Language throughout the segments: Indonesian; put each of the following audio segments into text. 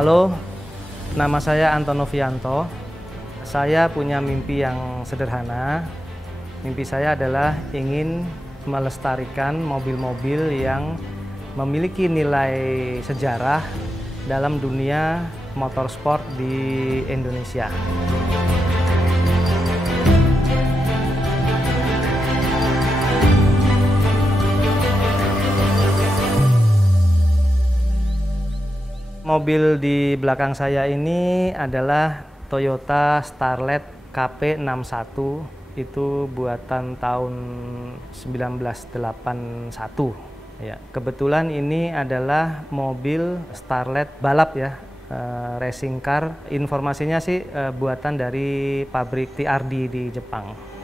Halo, nama saya Anton Novianto. Saya punya mimpi yang sederhana. Mimpi saya adalah ingin melestarikan mobil-mobil yang memiliki nilai sejarah dalam dunia motorsport di Indonesia. Mobil di belakang saya ini adalah Toyota Starlet KP61, itu buatan tahun 1981. Ya, kebetulan ini adalah mobil Starlet balap ya, racing car. Informasinya sih buatan dari pabrik TRD di Jepang.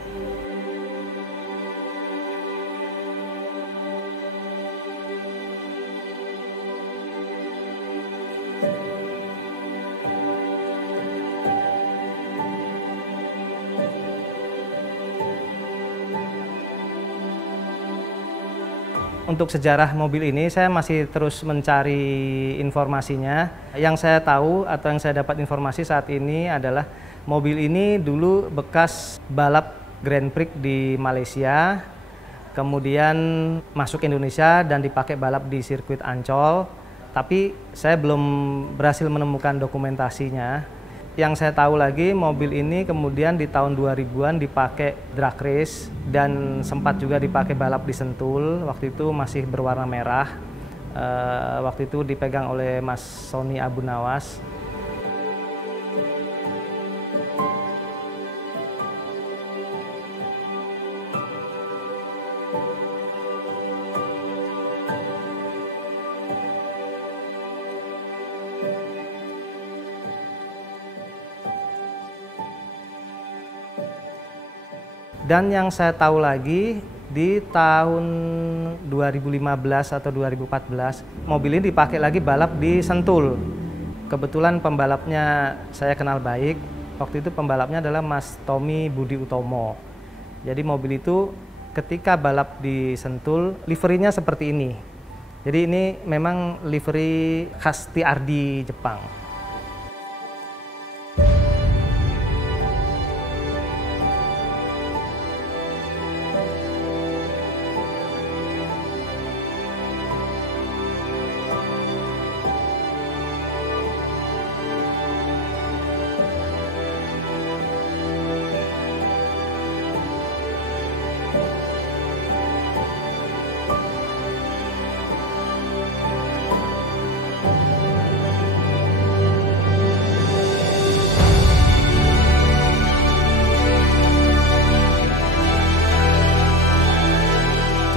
Untuk sejarah mobil ini saya masih terus mencari informasinya. Yang saya tahu atau yang saya dapat informasi saat ini adalah mobil ini dulu bekas balap Grand Prix di Malaysia, kemudian masuk Indonesia dan dipakai balap di sirkuit Ancol. Tapi saya belum berhasil menemukan dokumentasinya. Yang saya tahu lagi, mobil ini kemudian di tahun 2000-an dipakai drag race dan sempat juga dipakai balap di Sentul. Waktu itu masih berwarna merah. Waktu itu dipegang oleh Mas Sony Abu Nawas. Dan yang saya tahu lagi, di tahun 2015 atau 2014, mobil ini dipakai lagi balap di Sentul. Kebetulan pembalapnya saya kenal baik. Waktu itu pembalapnya adalah Mas Tommy Budi Utomo. Jadi mobil itu ketika balap di Sentul, liverinya seperti ini. Jadi ini memang livery khas TRD Jepang.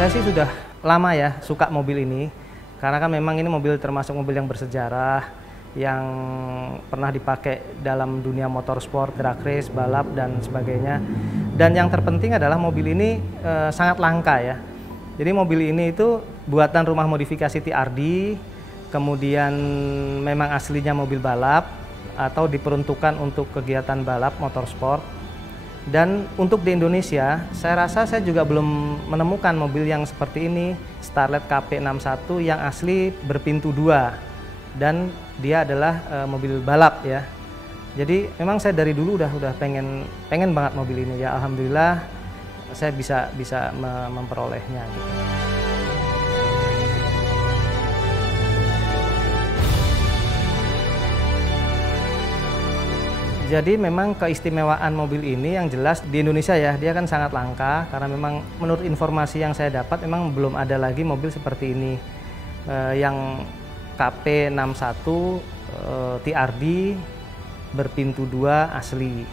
Saya sih sudah lama ya suka mobil ini, karena kan memang ini mobil termasuk mobil yang bersejarah, yang pernah dipakai dalam dunia motorsport, drag race, balap, dan sebagainya. Dan yang terpenting adalah mobil ini sangat langka ya. Jadi mobil ini itu buatan rumah modifikasi TRD, kemudian memang aslinya mobil balap, atau diperuntukkan untuk kegiatan balap motorsport. Dan untuk di Indonesia, saya rasa saya juga belum menemukan mobil yang seperti ini, Starlet KP61 yang asli berpintu 2 dan dia adalah mobil balap ya. Jadi memang saya dari dulu udah pengen banget mobil ini ya. Alhamdulillah saya bisa memperolehnya gitu. Jadi memang keistimewaan mobil ini yang jelas di Indonesia ya, dia kan sangat langka karena memang menurut informasi yang saya dapat memang belum ada lagi mobil seperti ini. Yang KP61 TRD berpintu 2 asli.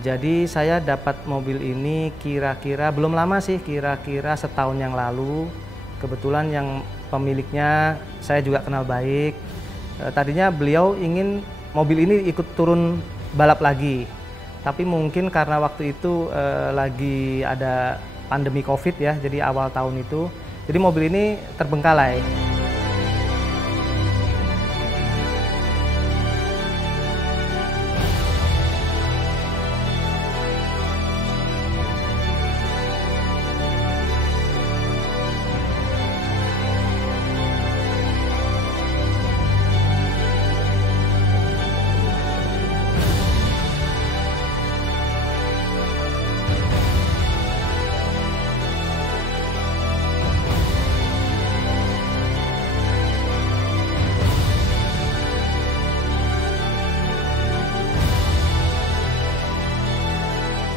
Jadi saya dapat mobil ini kira-kira belum lama sih, kira-kira setahun yang lalu. Kebetulan yang pemiliknya saya juga kenal baik. Tadinya beliau ingin mobil ini ikut turun balap lagi, tapi mungkin karena waktu itu lagi ada pandemi COVID ya, jadi awal tahun itu, jadi mobil ini terbengkalai.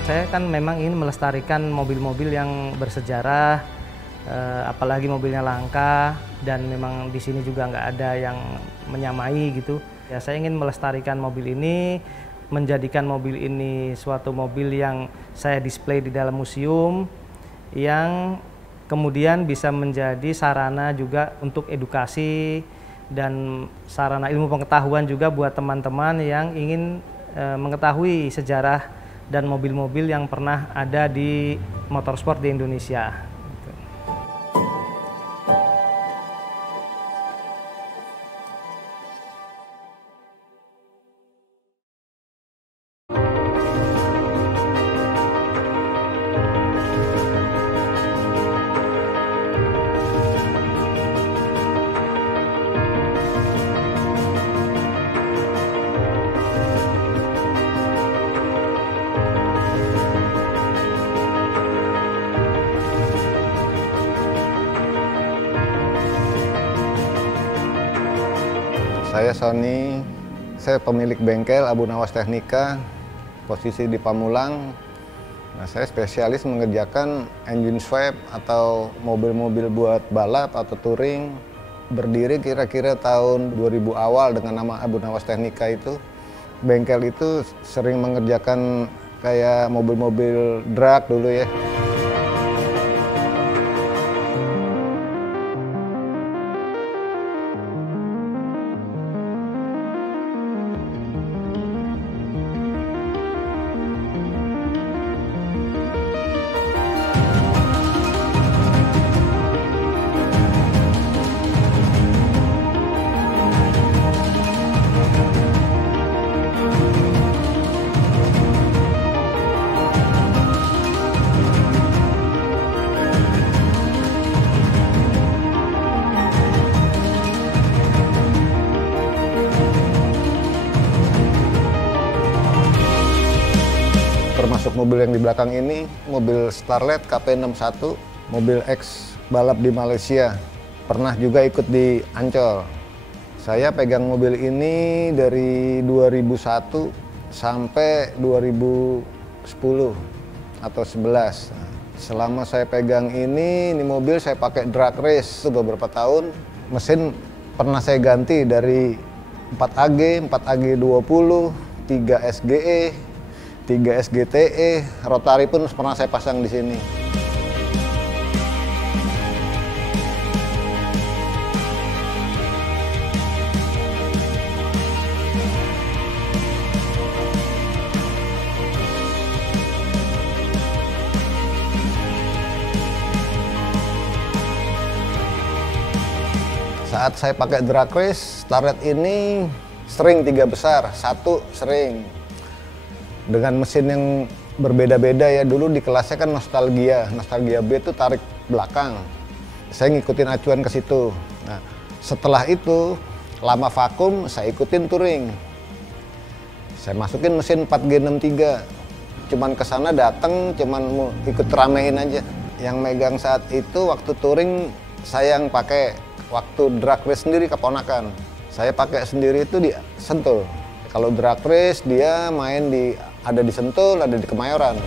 Saya kan memang ingin melestarikan mobil-mobil yang bersejarah, apalagi mobilnya langka dan memang di sini juga nggak ada yang menyamai gitu. Ya, saya ingin melestarikan mobil ini, menjadikan mobil ini suatu mobil yang saya display di dalam museum, yang kemudian bisa menjadi sarana juga untuk edukasi dan sarana ilmu pengetahuan juga buat teman-teman yang ingin mengetahui sejarah dan mobil-mobil yang pernah ada di motorsport di Indonesia. Saya Sony, saya pemilik bengkel Abu Nawas Technica, posisi di Pamulang. Nah, saya spesialis mengerjakan engine swap atau mobil-mobil buat balap atau touring. Berdiri kira-kira tahun 2000 awal dengan nama Abu Nawas Technica itu. Bengkel itu sering mengerjakan kayak mobil-mobil drag dulu ya. Termasuk mobil yang di belakang ini, mobil Starlet KP61, mobil X balap di Malaysia. Pernah juga ikut di Ancol. Saya pegang mobil ini dari 2001 sampai 2010 atau 11. Selama saya pegang ini mobil saya pakai drag race beberapa tahun. Mesin pernah saya ganti dari 4AG, 4AG20, 3 SGE, 3 SGTE, rotari pun pernah saya pasang di sini. Saat saya pakai drag race, Starlet ini sering 3 besar, 1 sering. Dengan mesin yang berbeda-beda ya, dulu di kelasnya kan Nostalgia B itu tarik belakang. Saya ngikutin acuan ke situ. Nah, setelah itu lama vakum, saya ikutin touring. Saya masukin mesin 4G63. Cuman kesana dateng, cuman mau ikut ramein aja. Yang megang saat itu waktu touring saya yang pakai, waktu drag race sendiri keponakan. Saya pakai sendiri itu di Sentul. Kalau drag race dia main ada di Sentul, ada di Kemayoran.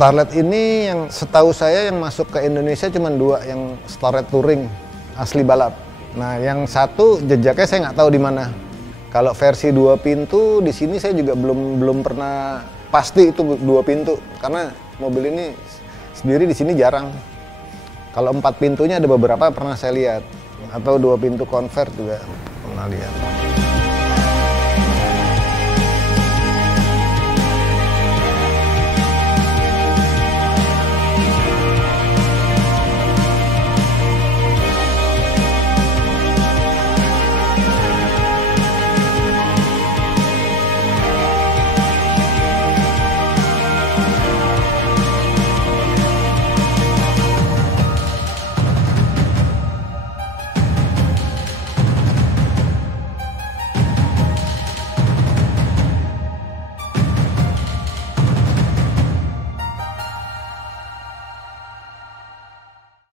Starlet ini yang setahu saya yang masuk ke Indonesia cuma 2, yang Starlet Touring asli balap. Nah, yang satu jejaknya saya nggak tahu di mana. Kalau versi 2 pintu di sini saya juga belum pernah pasti itu 2 pintu karena mobil ini sendiri di sini jarang. Kalau 4 pintunya ada beberapa pernah saya lihat atau 2 pintu convert juga pernah lihat.